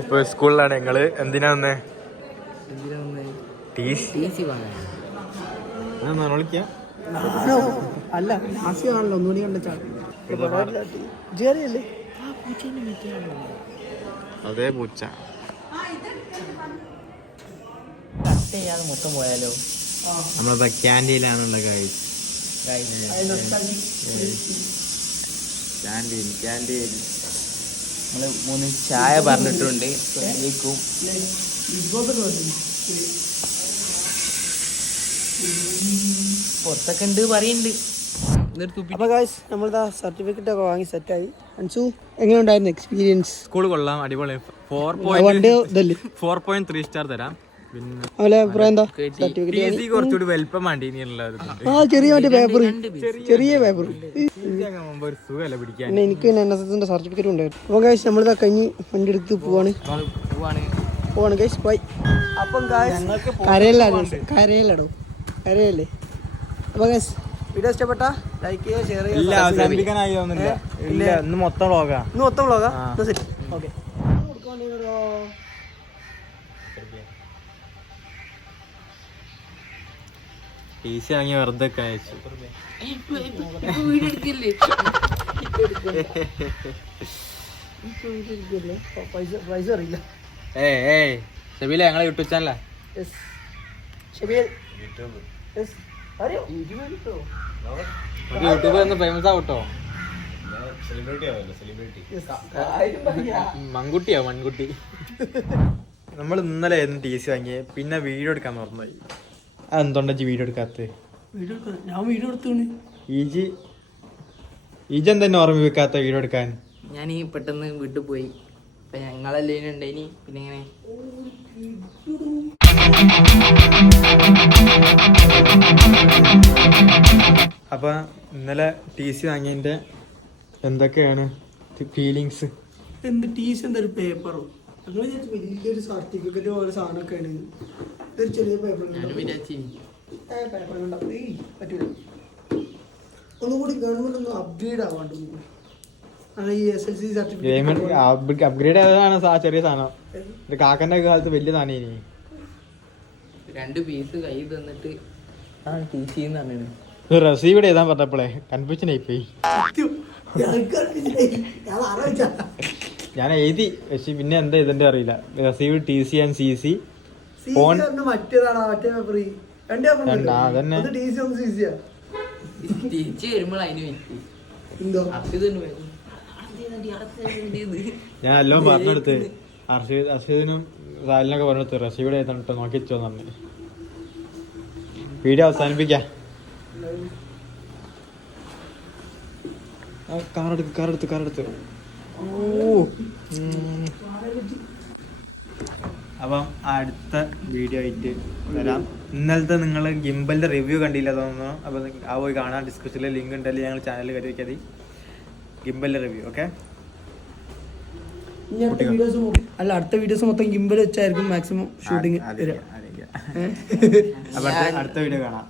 ഇപ്പൊ സ്കൂളിലാണ് ഞങ്ങൾ എന്തിനാ വന്നേ? ടി സി വിളിക്കാം? ആണോ അല്ല ആണല്ലോ ഒന്നുകൂടി അതേ പൂച്ച. മൊത്തം പോയാലോ? നമ്മളെ ക്യാന്റീനിലാണുള്ള കഴിച്ച് ക്യാന്റീൻ ക്യാന്റീൻ. നമ്മൾ മൂന്ന് ചായ പറഞ്ഞിട്ടുണ്ട്. കേക്കും പുറത്തൊക്കെ ഉണ്ട് പറയുന്നുണ്ട് എന്നിട്ട് തുപ്പി അപ്പൊ ഗായ്സ് നമ്മളിതാ സർട്ടിഫിക്കറ്റ് ഒക്കെ വാങ്ങി സെറ്റായി അൻസു എങ്ങനെ ഉണ്ടായിരുന്നു എക്സ്പീരിയൻസ് സ്കൂൾ കൊള്ളാം അടിപൊളി. Four point four point three star തരാം. അതുപോലെ അഭിപ്രായം എന്താ? സർട്ടിഫിക്കറ്റ് കുറച്ചുകൂടി വലിപ്പം വേണ്ടി ആ ചെറിയ മറ്റേ പേപ്പർ ചെറിയ പേപ്പർ ഒരു സുഖമല്ല പിടിക്കാൻ? പിന്നെ എനിക്ക് എൻ എസ് എസിന്റെ സർട്ടിഫിക്കറ്റ് ഉണ്ടായിരുന്നു. അപ്പോൾ ഗൈസ് നമ്മളിതാ കഴിഞ്ഞ് വണ്ടി എടുത്ത് പോവാണ്. പോവാണ്. ഗൈസ് ബൈ അപ്പം ഗൈസ് കരയിലാണ് കരയിലാടോ കരയല്ലേ അപ്പോൾ ഗൈസ് വീഡിയോ ഇഷ്ടപ്പെട്ട ലൈക്ക് ചെയ്യുക ഷെയർ ഇല്ല ചെയ്യുക. ഇന്ന് മൊത്തം വ്ളോഗാ ഇന്ന് മൊത്തം വ്ളോഗാ ശരി. ഓക്കെ. ടി സി വെറുതെ ഒക്കെ അയച്ചു. ഷബീല ഞങ്ങളെ യൂട്യൂബ് ചാനലാ യൂട്യൂബ് ഒന്ന് ഫേമസ് ആവട്ടോ. മൺകുട്ടിയാ മൺകുട്ടി? നമ്മൾ ഇന്നലെ ടി സി വാങ്ങിയത് പിന്നെ വീഡിയോ എടുക്കാൻ മറന്നുപോയി. അതെന്തുകൊണ്ടാ ജി വീഡിയോ എടുക്കാത്തത്? വീഡിയോ ഞാൻ വീഡിയോ എടുത്താണ്. ഈജി ഈജി എന്തെന്നെ ഓർമ്മ വെക്കാത്ത വീഡിയോ എടുക്കാൻ? ഞാൻ ഈ പെട്ടെന്ന് വീട്ടിൽ പോയി. അപ്പൊ ഞങ്ങളല്ലേ ഉണ്ടായിനി. പിന്നെ ഇങ്ങനെ അപ്പൊ ഇന്നലെ ടി സി വാങ്ങിയതിന്റെ എന്തൊക്കെയാണ് ഫീലിങ്സ് എന്ത് ടി സി എന്താ പേപ്പറോ അങ്ങനെ വലിയൊരു സർട്ടിഫിക്കറ്റ് പോലെ സാധനമൊക്കെയാണ് ഇതൊരു ചെറിയ പേപ്പർ ഞാൻ വിചാരിച്ചു പേപ്പർ കണ്ട പറ്റൂല. ഒന്നുകൂടി ഗവൺമെന്റ് ഒന്ന് അപ്ഗ്രേഡ് ആവാണ്ട് സാ ചെറിയ സാധനം. കാക്കന്റെ കാലത്ത് വലിയ സാധനം ഇനി. രണ്ട് പീസ് കൈ തന്നിട്ട് റസീവിടെ എഴുതാൻ പറഞ്ഞപ്പോളേ കൺഫ്യൂഷൻ ആയിപ്പോയി. ഞാൻ എഴുതി. പക്ഷെ പിന്നെ എന്താ ഇതിന്റെ അറിയില്ല. Receive T C and C C മറ്റേതാണ് മറ്റേ പേപ്പർ രണ്ട് പേപ്പർ സി ഒന്ന് സി സിയാ ഞാൻ എല്ലാം പറഞ്ഞെടുത്ത് അർഷീദ് അർഷീദിനും സാലിനൊക്കെ പറഞ്ഞെടുത്ത് റസീവിടെ എഴുതണിട്ട് നോക്കി വെച്ചോ പറഞ്ഞു. വീഡിയോ അവസാനിപ്പിക്കാം. കാറെടുത്ത് കാറെടുത്ത് കാറെടുത്ത് ഓ. അപ്പം അടുത്ത വീഡിയോ ആയിട്ട് വരാം. ഇന്നലത്തെ നിങ്ങൾ ഗിംബലിന്റെ റിവ്യൂ കണ്ടില്ല തോന്നുന്നു അപ്പോൾ ആ പോയി കാണാൻ ഡിസ്ക്രിപ്ഷനിൽ ലിങ്ക് ഉണ്ടല്ലേ. ഞങ്ങൾ ചാനലിൽ കയറി വെക്കാതി ഗിംബലിന്റെ റിവ്യൂ ഓക്കെ ഇനി അടുത്ത വീഡിയോസ് അല്ല അടുത്ത വീഡിയോസ് മൊത്തം ഗിംബൽ വെച്ചായിരിക്കും മാക്സിമം ഷൂട്ടിങ് അപ്പം അടുത്ത വീഡിയോ കാണാം.